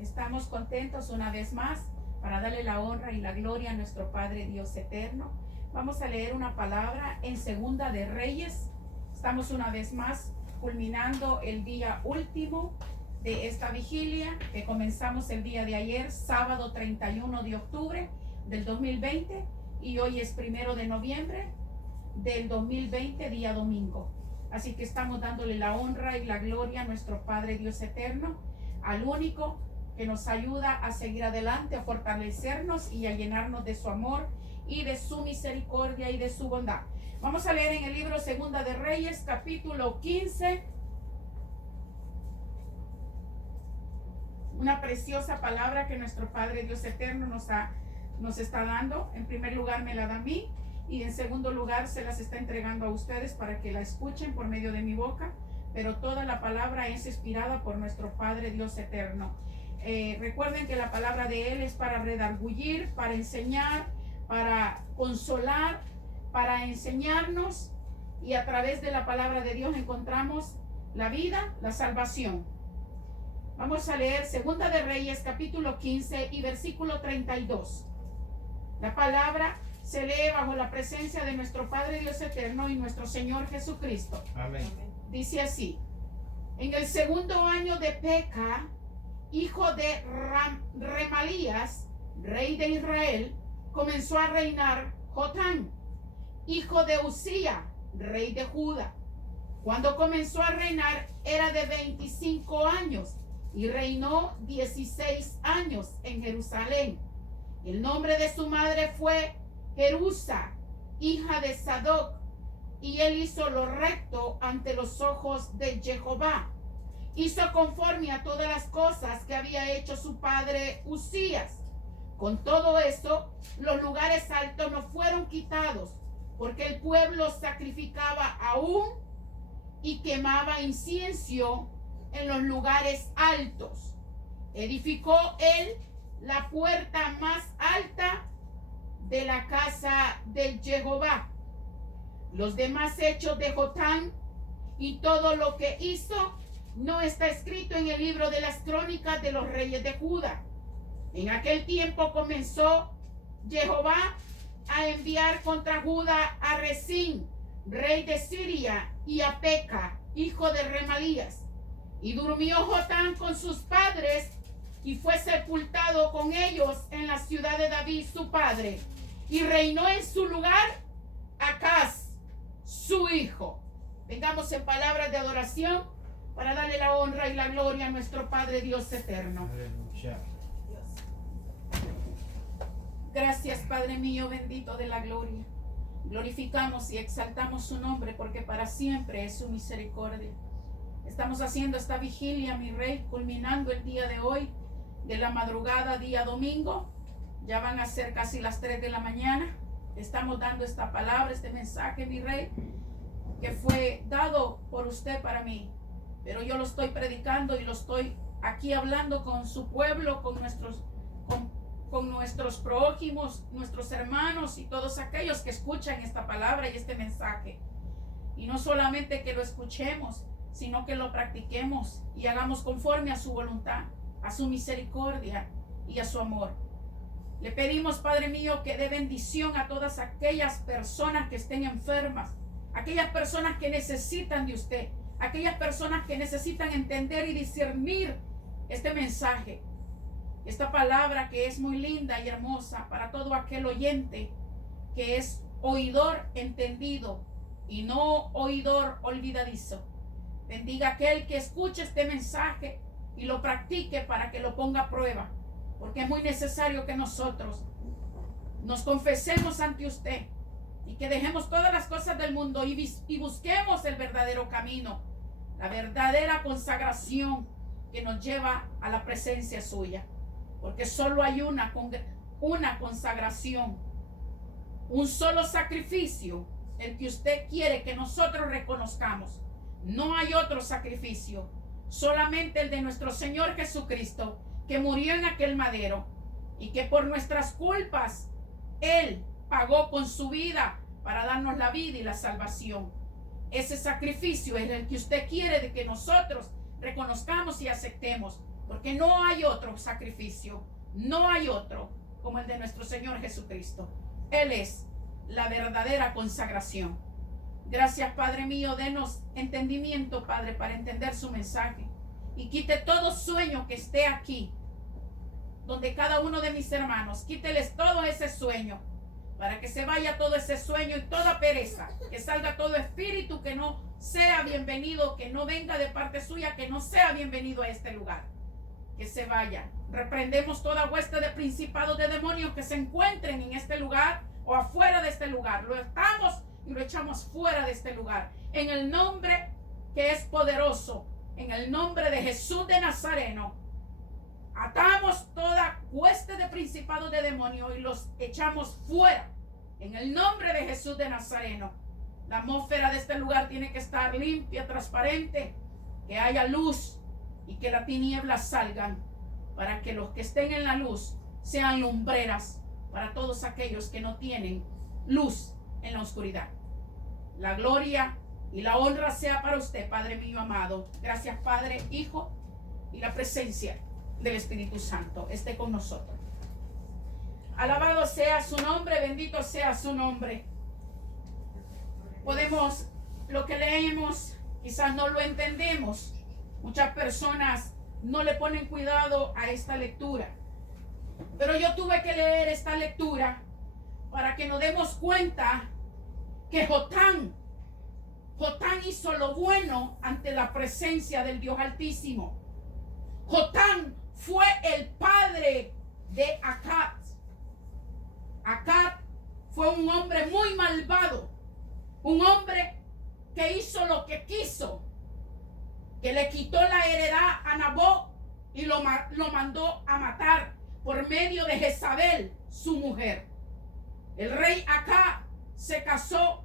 Estamos contentos una vez más para darle la honra y la gloria a nuestro Padre Dios eterno. Vamos a leer una palabra en Segunda de Reyes. Estamos una vez más culminando el día último de esta vigilia que comenzamos el día de ayer, sábado 31 de octubre del 2020, y hoy es 1 de noviembre del 2020, día domingo. Así que estamos dándole la honra y la gloria a nuestro Padre Dios eterno, al único que nos ayuda a seguir adelante, a fortalecernos y a llenarnos de su amor y de su misericordia y de su bondad. Vamos a leer en el libro Segunda de Reyes, capítulo 15. Una preciosa palabra que nuestro Padre Dios eterno nos está dando. En primer lugar me la da a mí, y en segundo lugar se las está entregando a ustedes para que la escuchen por medio de mi boca, pero toda la palabra es inspirada por nuestro Padre Dios eterno. Recuerden que la palabra de Él es para redargüir, para enseñar, para consolar, para enseñarnos, y a través de la palabra de Dios encontramos la vida, la salvación. Vamos a leer Segunda de Reyes, capítulo 15 y versículo 32. La palabra se lee bajo la presencia de nuestro Padre Dios eterno y nuestro Señor Jesucristo. Amén. Dice así: en el segundo año de Peca, hijo de Remalías, rey de Israel, comenzó a reinar Jotán, hijo de Usía, rey de Judá. Cuando comenzó a reinar era de 25 años y reinó 16 años en Jerusalén. El nombre de su madre fue Jerusa, hija de Sadoc, y él hizo lo recto ante los ojos de Jehová. Hizo conforme a todas las cosas que había hecho su padre Usías. Con todo eso, los lugares altos no fueron quitados, porque el pueblo sacrificaba aún y quemaba incienso en los lugares altos. Edificó él la puerta más alta de la casa de Jehová. Los demás hechos de Jotán y todo lo que hizo no está escrito en el libro de las crónicas de los reyes de Judá. En aquel tiempo comenzó Jehová a enviar contra Judá a Rezín, rey de Siria, y a Peca, hijo de Remalías. Y durmió Jotán con sus padres y fue sepultado con ellos en la ciudad de David su padre. Y reinó en su lugar Acaz, su hijo. Vengamos en palabras de adoración para darle la honra y la gloria a nuestro Padre Dios eterno. Aleluya. Gracias, Padre mío, bendito de la gloria. Glorificamos y exaltamos su nombre, porque para siempre es su misericordia. Estamos haciendo esta vigilia, mi Rey, culminando el día de hoy, de la madrugada, día domingo. Ya van a ser casi las 3 de la mañana. Estamos dando esta palabra, este mensaje, mi Rey, que fue dado por usted para mí. Pero yo lo estoy predicando y lo estoy aquí hablando con su pueblo, con nuestros prójimos, nuestros hermanos y todos aquellos que escuchan esta palabra y este mensaje. Y no solamente que lo escuchemos, sino que lo practiquemos y hagamos conforme a su voluntad, a su misericordia y a su amor. Le pedimos, Padre mío, que dé bendición a todas aquellas personas que estén enfermas, aquellas personas que necesitan de usted, aquellas personas que necesitan entender y discernir este mensaje, esta palabra que es muy linda y hermosa para todo aquel oyente que es oidor entendido y no oidor olvidadizo. Bendiga a aquel que escuche este mensaje y lo practique para que lo ponga a prueba, porque es muy necesario que nosotros nos confesemos ante usted y que dejemos todas las cosas del mundo y busquemos el verdadero camino, la verdadera consagración que nos lleva a la presencia suya, porque solo hay una consagración, un solo sacrificio, el que usted quiere que nosotros reconozcamos. No hay otro sacrificio, solamente el de nuestro Señor Jesucristo, que murió en aquel madero y que por nuestras culpas Él pagó con su vida para darnos la vida y la salvación. Ese sacrificio es el que usted quiere de que nosotros reconozcamos y aceptemos, porque no hay otro sacrificio, no hay otro como el de nuestro Señor Jesucristo. Él es la verdadera consagración. Gracias, Padre mío, denos entendimiento, Padre, para entender su mensaje, y quite todo sueño que esté aquí, donde cada uno de mis hermanos, quíteles todo ese sueño, para que se vaya todo ese sueño y toda pereza, que salga todo espíritu que no sea bienvenido, que no venga de parte suya, que no sea bienvenido a este lugar, que se vaya. Reprendemos toda hueste de principados, de demonios que se encuentren en este lugar o afuera de este lugar. Lo atamos y lo echamos fuera de este lugar, en el nombre que es poderoso, en el nombre de Jesús de Nazareno. Atamos toda hueste de principados, de demonios, y los echamos fuera en el nombre de Jesús de Nazareno. La atmósfera de este lugar tiene que estar limpia, transparente, que haya luz y que las tinieblas salgan, para que los que estén en la luz sean lumbreras para todos aquellos que no tienen luz en la oscuridad. La gloria y la honra sea para usted, Padre mío amado. Gracias, Padre, Hijo, y la presencia del Espíritu Santo esté con nosotros. Alabado sea su nombre, bendito sea su nombre. Podemos, lo que leemos, quizás no lo entendemos. Muchas personas no le ponen cuidado a esta lectura, pero yo tuve que leer esta lectura para que nos demos cuenta que Jotán hizo lo bueno ante la presencia del Dios Altísimo. Jotán fue el padre de Acab. Acab fue un hombre muy malvado, un hombre que hizo lo que quiso, que le quitó la heredad a Nabot y lo mandó a matar por medio de Jezabel, su mujer. El rey Acab se casó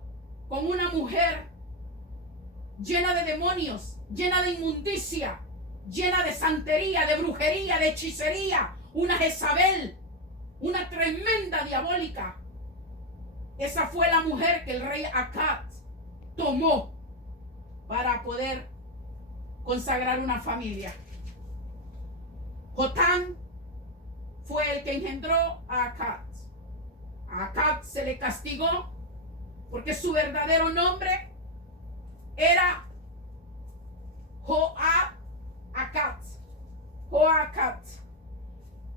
con una mujer llena de demonios, llena de inmundicia, llena de santería, de brujería, de hechicería, una Jezabel, una tremenda diabólica. Esa fue la mujer que el rey Acab tomó para poder consagrar una familia. Jotán fue el que engendró a Acab. A Acab se le castigó porque su verdadero nombre era Joachat,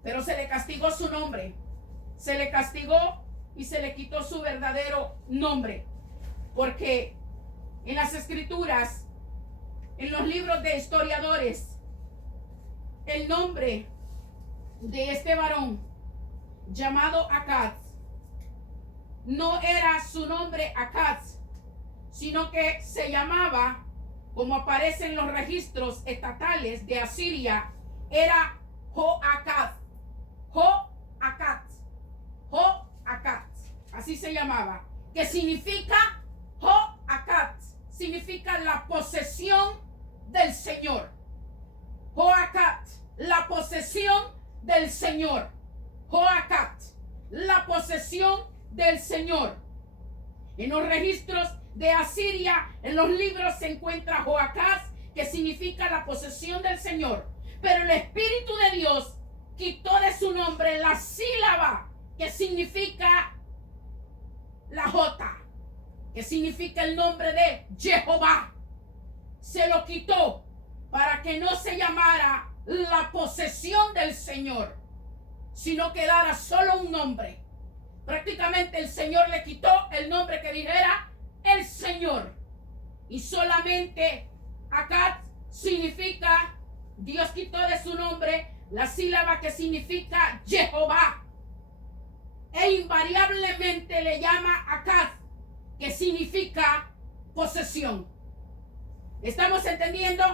pero se le castigó su nombre, se le castigó y se le quitó su verdadero nombre, porque en las escrituras, en los libros de historiadores, el nombre de este varón llamado Acaz no era su nombre Acaz, sino que se llamaba, como aparece en los registros estatales de Asiria, era Joachat. Así se llamaba, que significa Joachat, significa la posesión del Señor. Joachat, la posesión del Señor. Joachat, la posesión del Señor. En los registros de Asiria, en los libros se encuentra Joachat, que significa la posesión del Señor. Pero el Espíritu de Dios quitó de su nombre la sílaba que significa la J, que significa el nombre de Jehová. Se lo quitó para que no se llamara la posesión del Señor, sino que dara solo un nombre. Prácticamente el Señor le quitó el nombre que dijera el Señor, y solamente Acab significa, Dios quitó de su nombre la sílaba que significa Jehová, e invariablemente le llama Acab, que significa posesión. ¿Estamos entendiendo?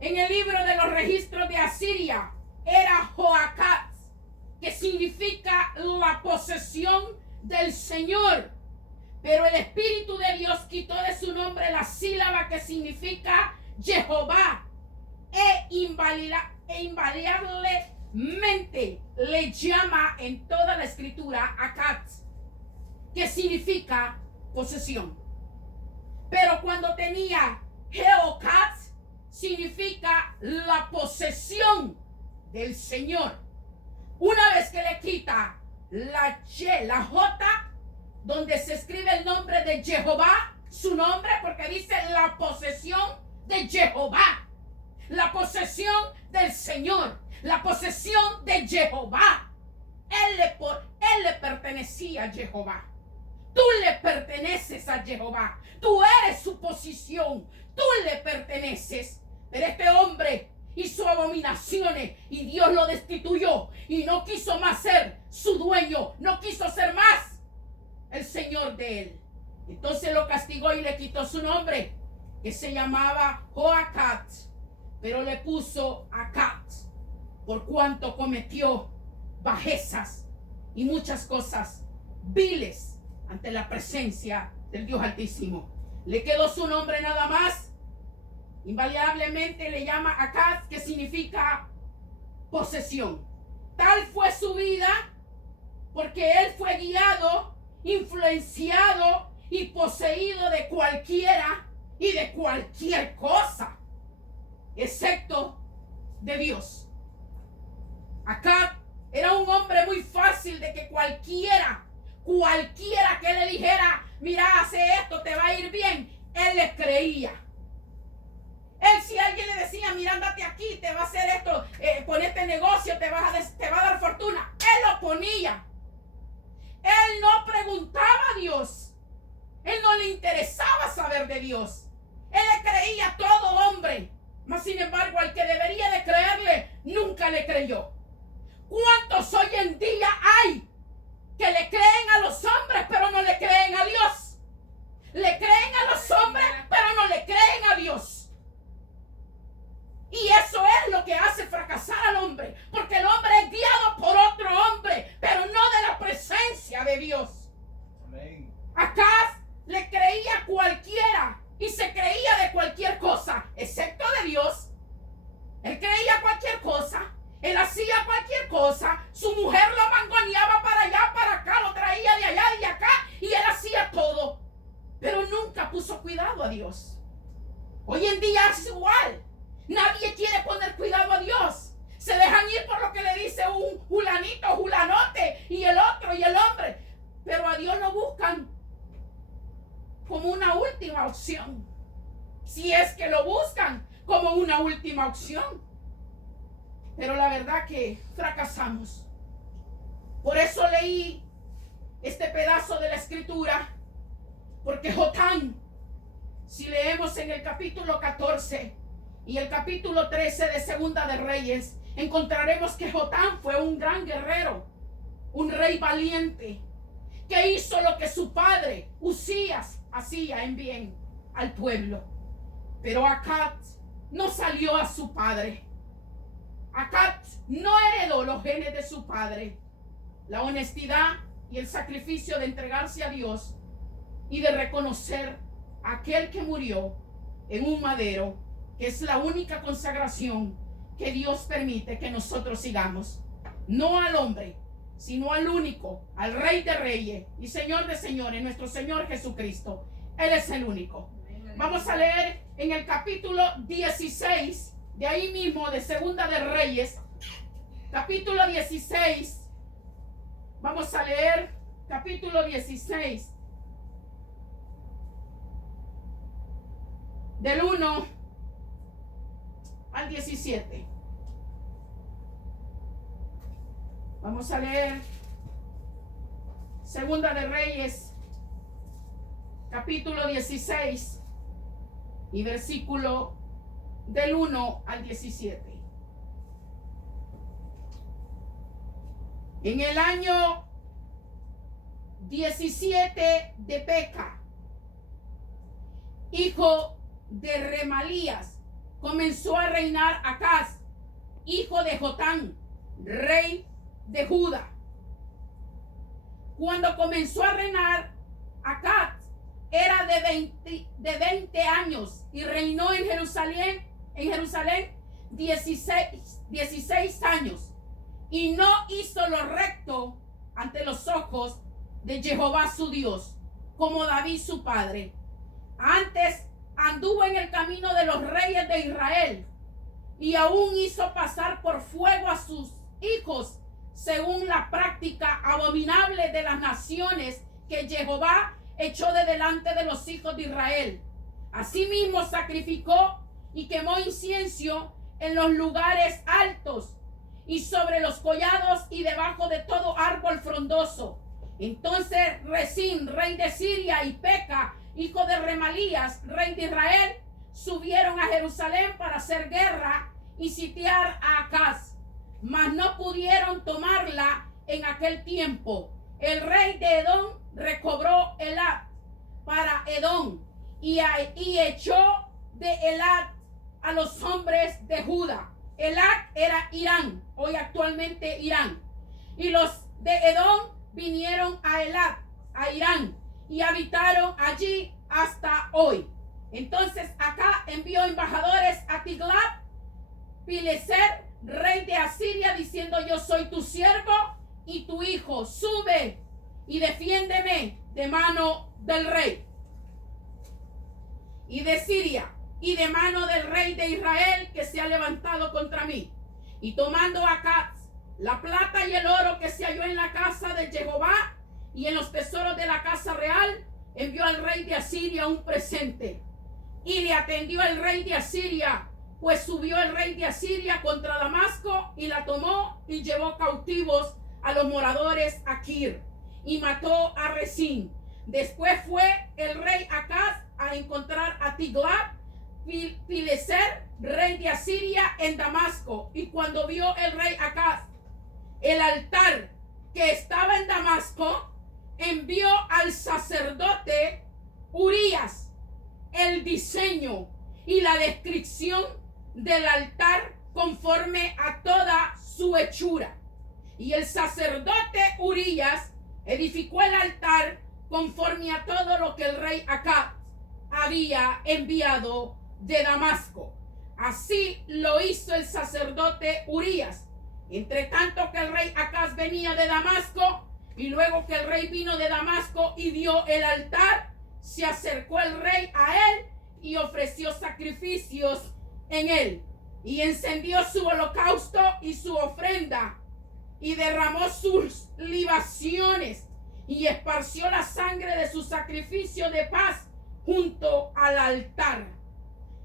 En el libro de los registros de Asiria era Joachat, que significa la posesión del Señor, pero el Espíritu de Dios quitó de su nombre la sílaba que significa Jehová, e invariablemente le llama en toda la escritura Acab, que significa posesión. Pero cuando tenía Jehocat, significa la posesión del Señor. Una vez que le quita la Y, la J, donde se escribe el nombre de Jehová, su nombre, porque dice la posesión de Jehová, la posesión del Señor, la posesión de Jehová. Él le pertenecía a Jehová. Tú le perteneces a Jehová. Tú eres su posición. Tú le perteneces. Pero este hombre hizo abominaciones y Dios lo destituyó y no quiso más ser su dueño. No quiso ser más el Señor de él. Entonces lo castigó y le quitó su nombre, que se llamaba Joacat, pero le puso Acat, por cuanto cometió bajezas y muchas cosas viles ante la presencia del Dios Altísimo. Le quedó su nombre nada más. Invariablemente le llama Acat, que significa posesión. Tal fue su vida porque él fue guiado, influenciado y poseído de cualquiera y de cualquier cosa, excepto de Dios. Acab era un hombre muy fácil de que cualquiera que le dijera, mira, hace esto, te va a ir bien, él le creía. Él, si alguien le decía, mira, andate aquí, te va a hacer esto, pon este negocio, te va a dar fortuna, él lo ponía. Él no preguntaba a Dios. Él no le interesaba saber de Dios. Él le creía a todo hombre. Mas sin embargo, al que debería de creerle, nunca le creyó. ¿Cuántos hoy en día hay que le creen a los hombres, pero no le creen a Dios? Le creen a los hombres, pero no le creen a Dios. Y eso es lo que hace fracasar al hombre. Porque el hombre es guiado por otro hombre, pero no de la presencia de Dios. Amén. Acá le creía a cualquiera y se creía de cualquier cosa, excepto de Dios. Él creía cualquier cosa, él hacía cualquier cosa, su mujer lo mangoneaba para allá, para acá, lo traía de allá y de acá, y él hacía todo, pero nunca puso cuidado a Dios. Hoy en día es igual, nadie quiere poner cuidado a Dios. Se dejan ir por lo que le dice un julanito, julanote, y el otro, y el hombre, pero a Dios lo buscan como una última opción, si es que lo buscan como una última opción. Pero la verdad que fracasamos. Por eso leí este pedazo de la escritura, porque Jotán, si leemos en el capítulo 14 y el capítulo 13 de Segunda de Reyes, encontraremos que Jotán fue un gran guerrero, un rey valiente, que hizo lo que su padre Usías hacía en bien al pueblo. Pero Acab no salió a su padre. Acab no heredó los genes de su padre. La honestidad y el sacrificio de entregarse a Dios y de reconocer a aquel que murió en un madero, que es la única consagración que Dios permite que nosotros sigamos. No al hombre, sino al único, al Rey de Reyes y Señor de Señores, nuestro Señor Jesucristo. Él es el único. Vamos a leer en el capítulo 16, de ahí mismo, de Segunda de Reyes, capítulo 16. Vamos a leer capítulo 16, del 1 al 17. Vamos a leer Segunda de Reyes, capítulo 16 y versículo del 1 al 17. En el año 17 de Peca, hijo de Remalías, comenzó a reinar Acaz, hijo de Jotán, rey de Judá. Cuando comenzó a reinar Acaz, era de 20 años y reinó en Jerusalén 16 años. Y no hizo lo recto ante los ojos de Jehová su Dios, como David su padre. Antes anduvo en el camino de los reyes de Israel y aún hizo pasar por fuego a sus hijos según la práctica abominable de las naciones que Jehová echó de delante de los hijos de Israel. Asimismo sacrificó y quemó incienso en los lugares altos y sobre los collados y debajo de todo árbol frondoso. Entonces Resín, rey de Siria, y Peca, hijo de Remalías, rey de Israel, subieron a Jerusalén para hacer guerra y sitiar a Acaz, mas no pudieron tomarla en aquel tiempo. El rey de Edom recobró Elat para Edom y echó de Elat a los hombres de Judá. Elat era Irán, hoy actualmente Irán. Y los de Edom vinieron a Elat, a Irán, y habitaron allí hasta hoy. Entonces acá envió embajadores a Tiglat-Pileser, rey de Asiria, diciendo: yo soy tu siervo y tu hijo, sube y defiéndeme de mano del rey y de Siria y de mano del rey de Israel que se ha levantado contra mí. Y tomando Acaz la plata y el oro que se halló en la casa de Jehová y en los tesoros de la casa real, envió al rey de Asiria un presente. Y le atendió el rey de Asiria, pues subió el rey de Asiria contra Damasco y la tomó y llevó cautivos a los moradores a Kir y mató a Resín. Después fue el rey Acaz a encontrar a Tiglat-Pileser, rey de Asiria, en Damasco. Y cuando vio el rey Acaz el altar que estaba en Damasco, envió al sacerdote Urías el diseño y la descripción del altar conforme a toda su hechura. Y el sacerdote Urías edificó el altar conforme a todo lo que el rey Acaz había enviado de Damasco. Así lo hizo el sacerdote Urías. Entre tanto que el rey Acaz venía de Damasco, y luego que el rey vino de Damasco y vio el altar, se acercó el rey a él y ofreció sacrificios en él, y encendió su holocausto y su ofrenda, y derramó sus libaciones, y esparció la sangre de su sacrificio de paz junto al altar.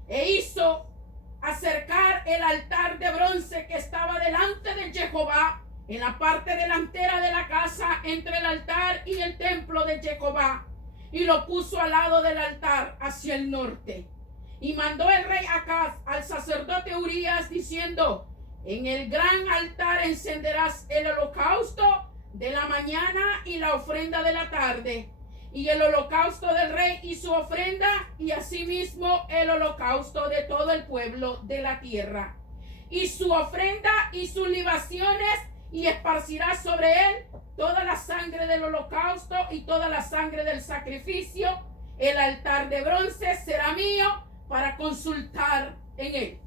E hizo acercar el altar de bronce que estaba delante de Jehová en la parte delantera de la casa, entre el altar y el templo de Jehová, y lo puso al lado del altar hacia el norte. Y mandó el rey Acaz al sacerdote Urías diciendo: en el gran altar encenderás el holocausto de la mañana y la ofrenda de la tarde, y el holocausto del rey y su ofrenda, y asimismo el holocausto de todo el pueblo de la tierra, y su ofrenda y sus libaciones, y esparcirás sobre él toda la sangre del holocausto y toda la sangre del sacrificio. El altar de bronce será mío para consultar en él.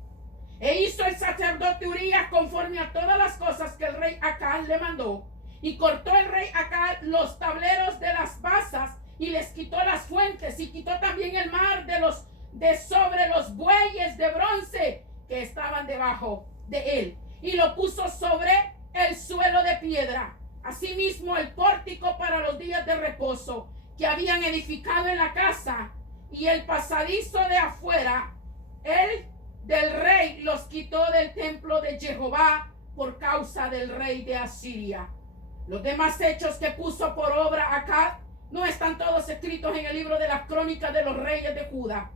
E hizo el sacerdote Urías conforme a todas las cosas que el rey Acaz le mandó. Y cortó el rey Acaz los tableros de las basas y les quitó las fuentes, y quitó también el mar de sobre los bueyes de bronce que estaban debajo de él, y lo puso sobre el suelo de piedra. Asimismo el pórtico para los días de reposo que habían edificado en la casa, y el pasadizo de afuera, el del rey, los quitó del templo de Jehová por causa del rey de Asiria. Los demás hechos que puso por obra Acaz no están todos escritos en el libro de las crónicas de los reyes de Judá.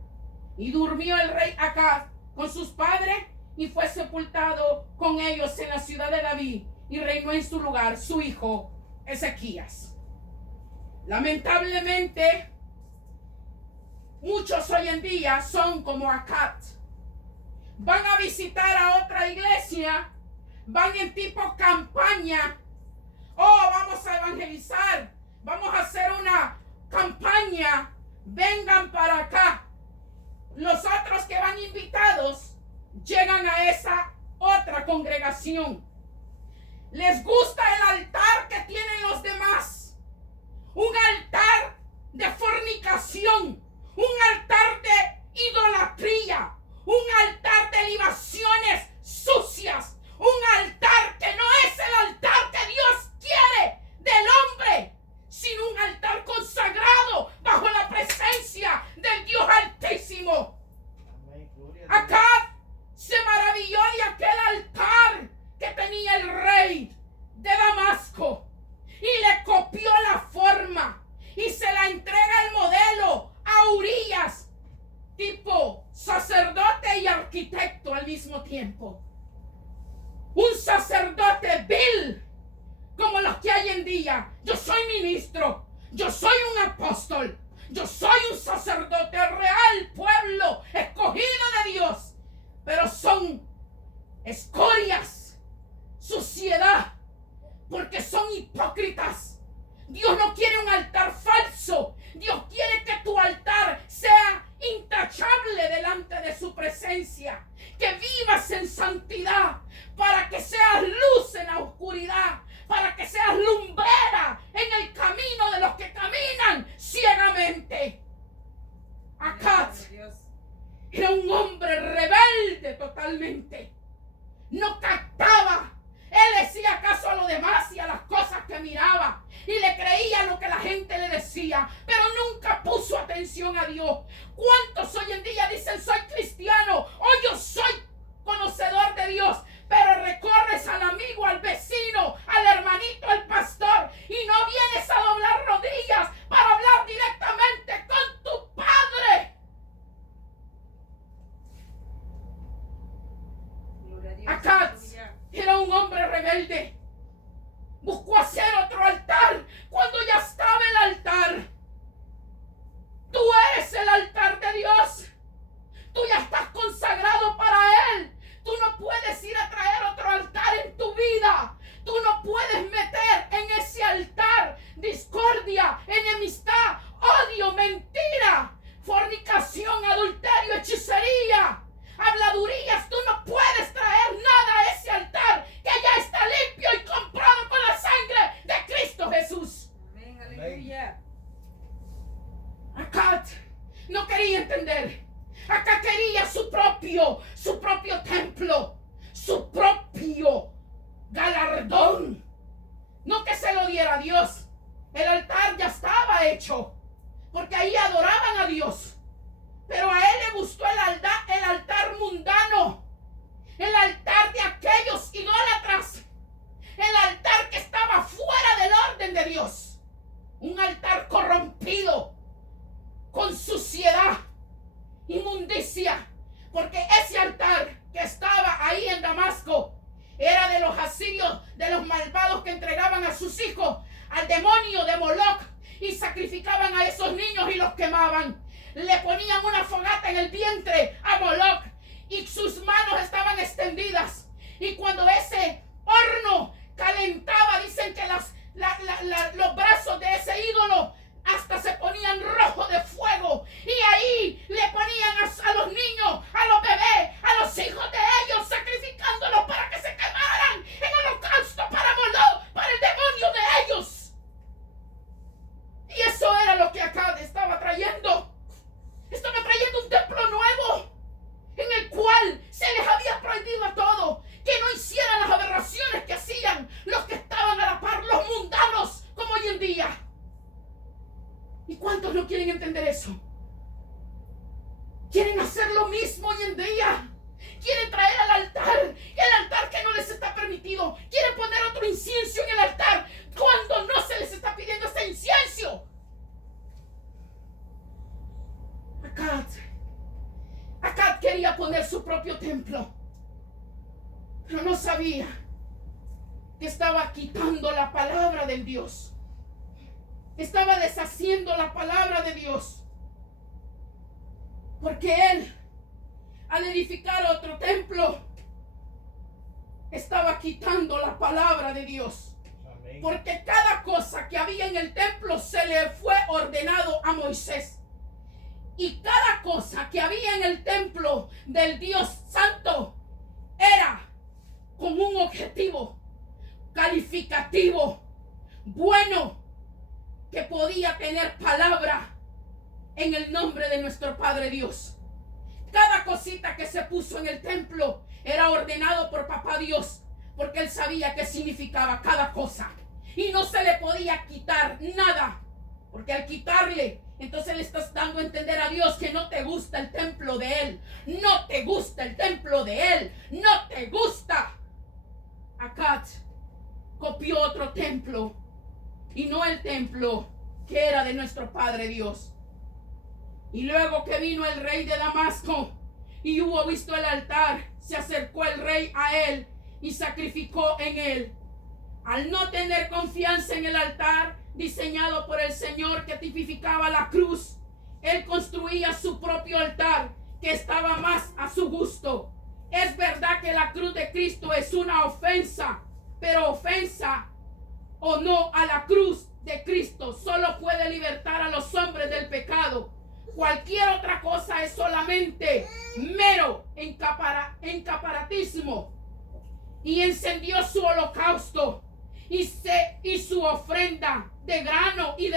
Y durmió el rey Acaz con sus padres y fue sepultado con ellos en la ciudad de David, y reinó en su lugar su hijo Ezequías. Lamentablemente, muchos hoy en día son como Acaz. Van a visitar a otra iglesia, van en tipo campaña. Oh, vamos a evangelizar, vamos a hacer una campaña, vengan para acá. Los otros que van invitados llegan a esa otra congregación. Les gusta el altar que tienen los demás, un altar de fornicación, un altar de idolatría, un altar de libaciones sucias, un altar que no es el altar que Dios quiere del hombre, sino un altar consagrado bajo la presencia del Dios Altísimo. Acab se maravilló de aquel altar que tenía el rey de Damasco y le copió la forma y se la entrega el modelo a Urías, tipo sacerdote y arquitecto al mismo tiempo. Un sacerdote vil como los que hay en día. Yo soy ministro, yo soy un apóstol, yo soy un sacerdote real, pueblo escogido de Dios, pero son escorias, suciedad, porque son hipócritas. Dios no quiere un altar falso. Dios quiere que tu altar sea intachable delante de su presencia, que vivas en santidad, para que seas luz en la oscuridad, para que seas lumbrera en el camino de los que caminan ciegamente. Acab era un hombre rebelde totalmente. No captaba. Él decía caso a lo demás y a las cosas que miraba y le creía lo que la gente le decía, pero nunca puso atención a Dios. ¿Cuántos hoy en día dicen soy cristiano o yo soy conocedor de Dios? Pero recorres al amigo, al vecino, al hermanito, al pastor y no vienes a doblar rodillas para hablar directamente con tu Padre. Acab era un hombre rebelde. Buscó hacer otro altar cuando ya estaba el altar. Tú eres el altar de Dios. Tú ya estás consagrado para Él. Tú no puedes ir a traer otro altar en tu vida. Tú no puedes meter en ese altar discordia, enemistad, odio, mentira, fornicación, adulterio, hechicería, habladurías. Tú no puedes traer nada a ese altar que ya está limpio y comprado con la sangre de Cristo Jesús. Amén, aleluya. Acab no quería entender. Acá quería su propio templo, su propio galardón. No que se lo diera a Dios. El altar ya estaba hecho, porque ahí adoraban a Dios. Pero a él le gustó el altar mundano, el altar de aquellos idólatras, el altar que estaba fuera del orden de Dios. Un altar corrompido, con suciedad, inmundicia, porque ese altar que estaba ahí en Damasco era de los asirios, de los malvados que entregaban a sus hijos al demonio de Moloch y sacrificaban a esos niños y los quemaban. Le ponían una fogata en el vientre a Moloch y sus manos estaban extendidas, y cuando ese horno calentaba, dicen que los brazos de ese ídolo hasta se ponían rojos de fuego, y ahí le ponían a los niños, a los bebés, a los hijos de ellos, sacrificándolos para que se quemaran en holocausto para Moloch, para el demonio de ellos. Y eso era lo que Acab estaba trayendo. Estaba trayendo un templo nuevo en el cual se les había prohibido a todos que no hicieran las aberraciones que hacían los que estaban a la par, los mundanos, como hoy en día. ¿Y cuántos no quieren entender eso? Quieren hacer lo mismo hoy en día. Quieren traer al altar, el altar que no les está permitido. Quieren poner otro incienso en el altar cuando no se les está pidiendo ese incienso. Acab quería poner su propio templo, pero no sabía que estaba quitando la palabra del Dios. Estaba deshaciendo la palabra de Dios, porque él, al edificar otro templo, estaba quitando la palabra de Dios. Amén. Porque cada cosa que había en el templo se le fue ordenado a Moisés. Y cada cosa que había en el templo del Dios Santo era con un objetivo calificativo, bueno, que podía tener palabra en el nombre de nuestro Padre Dios. Cada cosita que se puso en el templo era ordenado por papá Dios, porque él sabía qué significaba cada cosa. Y no se le podía quitar nada, porque al quitarle, entonces le estás dando a entender a Dios que no te gusta el templo de Él. No te gusta el templo de Él. No te gusta. Acat copió otro templo y no el templo que era de nuestro Padre Dios. Y luego que vino el rey de Damasco y hubo visto el altar, se acercó el rey a él y sacrificó en él. Al no tener confianza en el altar diseñado por el Señor que tipificaba la cruz, él construía su propio altar que estaba más a su gusto. Es verdad que la cruz de Cristo es una ofensa, pero ofensa o no a la cruz de Cristo solo puede libertar a los hombres del pecado. Cualquier otra cosa es solamente mero encaparatismo. Y encendió su holocausto y su ofrenda de grano y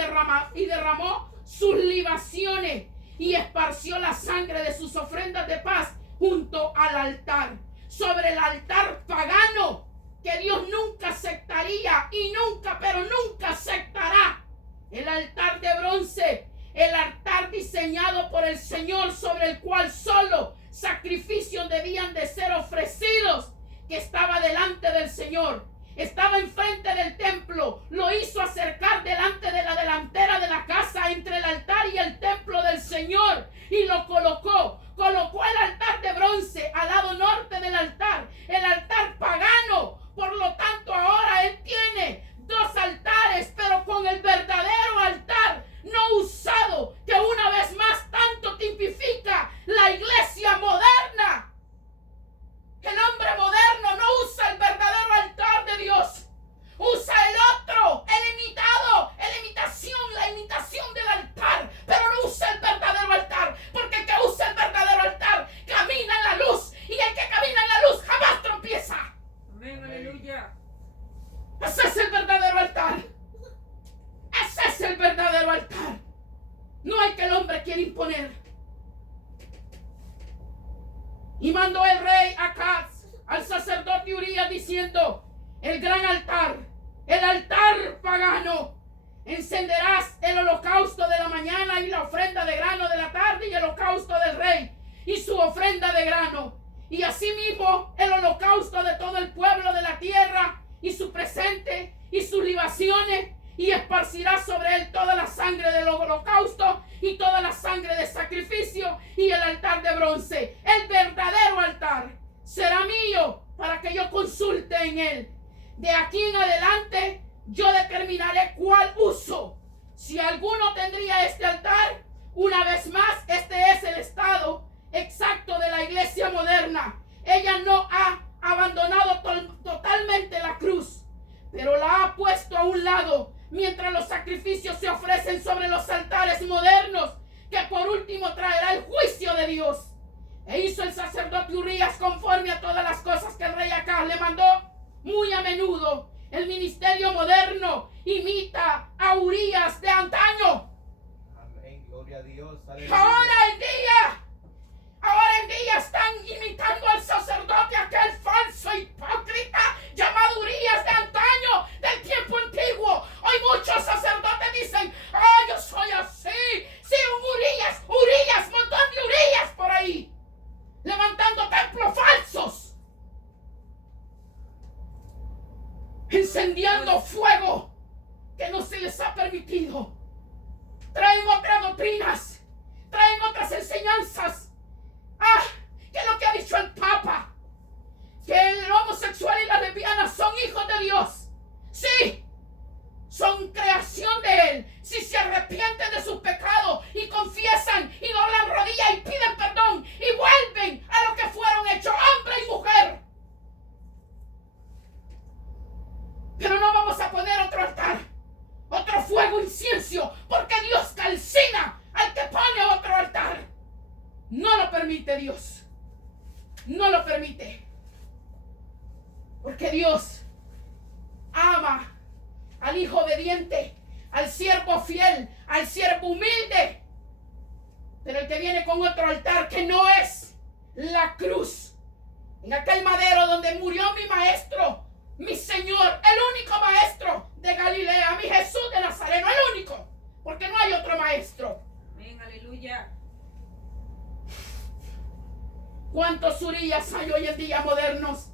derramó sus libaciones y esparció la sangre de sus ofrendas de paz junto al altar, sobre el altar pagano que Dios nunca aceptaría y nunca, pero nunca aceptará. El altar de bronce, el altar diseñado por el Señor, sobre el cual solo sacrificios debían de ser ofrecidos, que estaba delante del Señor, estaba enfrente del templo, lo hizo acercar delante de la delantera de la casa, entre el altar y el templo del Señor, y lo colocó el altar de bronce al lado norte del altar, el altar pagano. Por lo tanto, ahora él tiene dos altares, pero con el verdadero altar no usado, que una vez más tanto tipifica la iglesia moderna. El hombre moderno no usa el verdadero altar de Dios, usa el otro, el imitado, la imitación del altar, pero no usa el verdadero altar, porque el que usa el verdadero altar camina en la luz, y el que camina en la luz jamás tropieza. Amén, aleluya. Ese es el verdadero altar. Ese es el verdadero altar. No hay que el hombre quiere imponer. Y mandó el rey Acaz al sacerdote Urías diciendo: el gran altar, el altar pagano, encenderás el holocausto de la mañana y la ofrenda de grano de la tarde y el holocausto del rey y su ofrenda de grano, y asimismo el holocausto de todo el pueblo de la tierra y su presente y sus libaciones, y esparcirás sobre él toda la sangre del holocausto y toda la sangre de sacrificio y el altar de bronce. El verdadero altar será mío para que yo consulte en él. De aquí en adelante yo determinaré cuál uso. Si alguno tendría este altar, una vez más, este es el estado exacto de la iglesia moderna. Ella no ha abandonado totalmente la cruz, pero la ha puesto a un lado mientras los sacrificios se ofrecen sobre los altares modernos, que por último traerá el juicio de Dios. E hizo el sacerdote Urías conforme a todas las cosas que el rey Acaz le mandó. Muy a menudo el ministerio moderno imita a Urías de antaño. Amén, gloria a Dios. Ahora en día están imitando al sacerdote, aquel falso hipócrita llamado Urías de antaño, del tiempo antiguo. Hoy muchos sacerdotes dicen: yo soy así. Sí, un Urías, montón de Urías por ahí, levantando templos falsos, encendiendo fuego que no se les ha permitido. Traen otras doctrinas, traen otras enseñanzas. ¿Qué es lo que ha dicho el Papa? Que el homosexual y la lesbiana son hijos de Dios. Sí, son creación de Él. Si se arrepienten de sus pecados y confiesan y doblan rodillas y piden perdón y vuelven a lo que fueron hechos, hombre y mujer. Pero no vamos a poner otro altar, otro fuego, incienso, porque Dios calcina al que pone otro altar. No lo permite Dios. No lo permite. Porque Dios ama al hijo obediente, al siervo fiel, al siervo humilde. Pero el que viene con otro altar que no es la cruz, en aquel madero donde murió mi maestro, mi Señor, el único maestro de Galilea, mi Jesús de Nazareno, el único, porque no hay otro maestro. Amén, aleluya. ¿Cuántos urías hay hoy en día modernos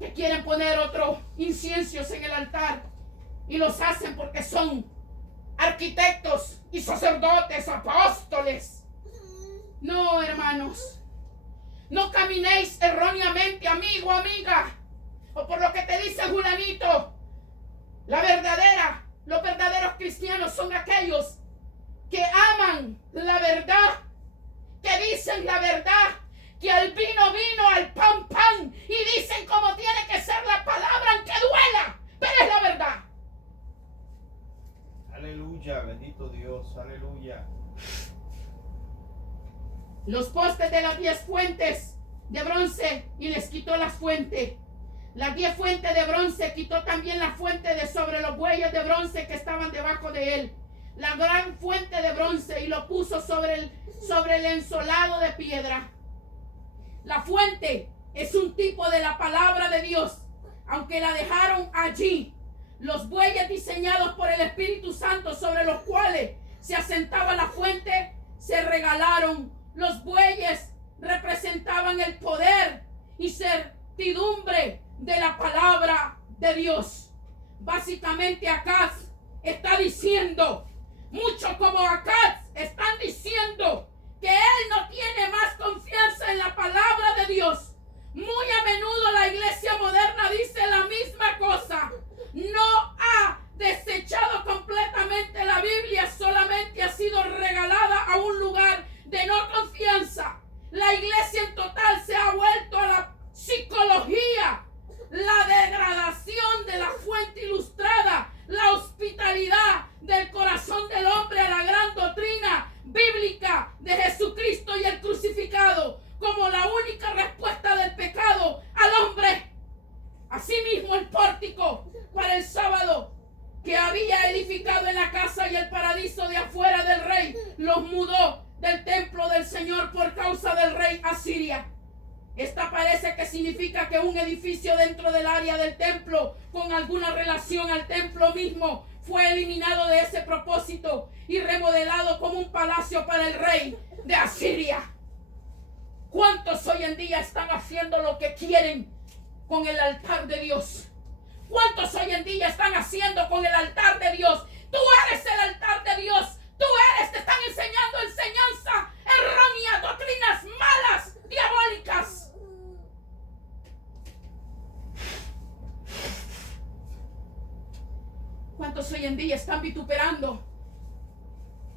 que quieren poner otros inciensos en el altar y los hacen porque son arquitectos y sacerdotes, apóstoles? No, hermanos, no caminéis erróneamente, amigo, amiga, o por lo que te dice Julanito. Los verdaderos cristianos son aquellos que aman la verdad, que dicen la verdad, que al vino, al pan, pan, y dicen como tiene que ser la palabra, aunque duela, pero es la verdad. Aleluya, bendito Dios, aleluya. Los postes de las 10 fuentes de bronce y les quitó las fuentes. Las 10 fuentes de bronce quitó también la fuente de sobre los bueyes de bronce que estaban debajo de él. La gran fuente de bronce y lo puso sobre el ensolado de piedra. La fuente es un tipo de la palabra de Dios, aunque la dejaron allí. Los bueyes diseñados por el Espíritu Santo sobre los cuales se asentaba la fuente se regalaron. Los bueyes representaban el poder y certidumbre de la palabra de Dios. Básicamente Acaz está diciendo, muchos como Acaz están diciendo que él no tiene más confianza en la palabra de Dios. Muy a menudo la iglesia moderna dice la misma cosa. No ha desechado completamente la Biblia, solamente ha sido regalada a un lugar de no confianza. La iglesia en total se ha vuelto a la psicología, la degradación de la fuente ilustrada, la hospitalidad del corazón del hombre a la gran doctrina bíblica de Jesucristo y el crucificado como la única respuesta del pecado al hombre. Asimismo, el pórtico para el sábado que había edificado en la casa y el paradiso de afuera del rey los mudó del templo del Señor por causa del rey Asiria. Esta parece que significa que un edificio dentro del área del templo con alguna relación al templo mismo fue eliminado de ese propósito y remodelado como un palacio para el rey de Asiria. ¿Cuántos hoy en día están haciendo lo que quieren con el altar de Dios? ¿Cuántos hoy en día están haciendo con el altar de Dios? Tú eres el altar de Dios. Te están enseñando enseñanza errónea, doctrinas malas, diabólicas. ¿Cuántos hoy en día están vituperando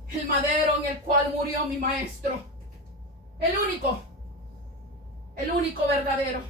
el madero en el cual murió mi maestro? El único verdadero.